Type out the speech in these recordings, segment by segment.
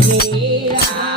你啊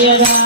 Yeah.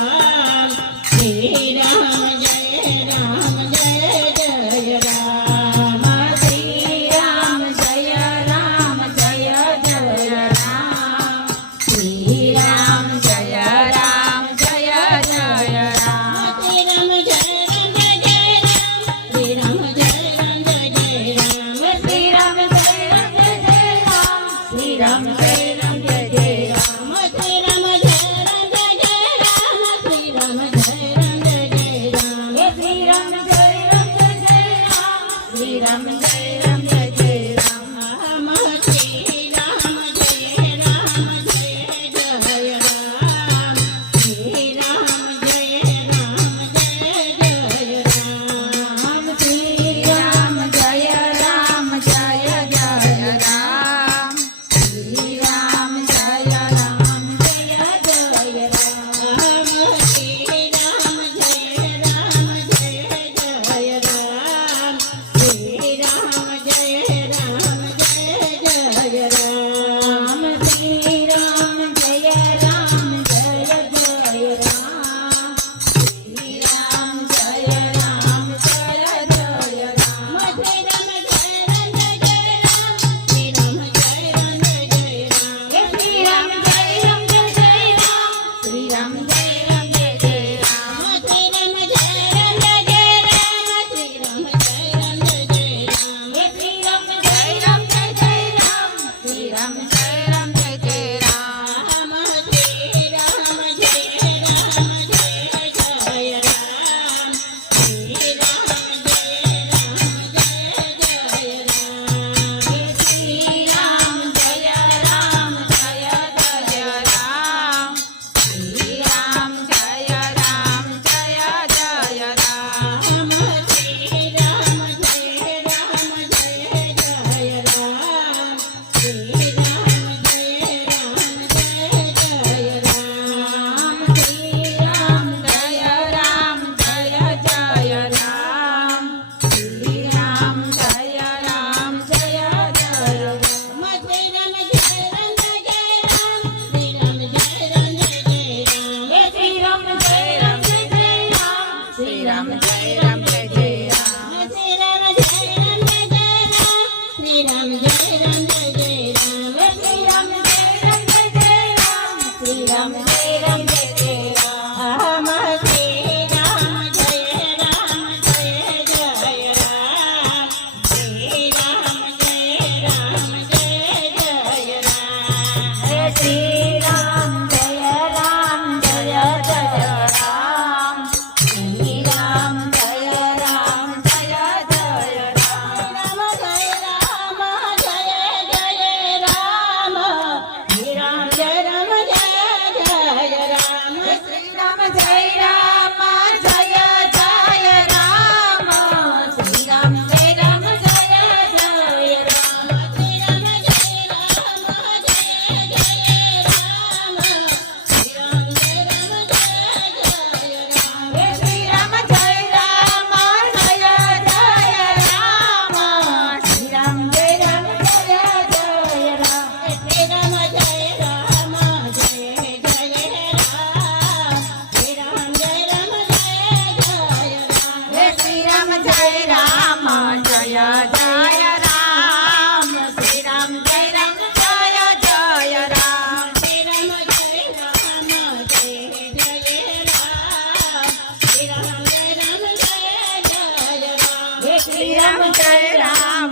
Yum, yum. નિરંતર રામ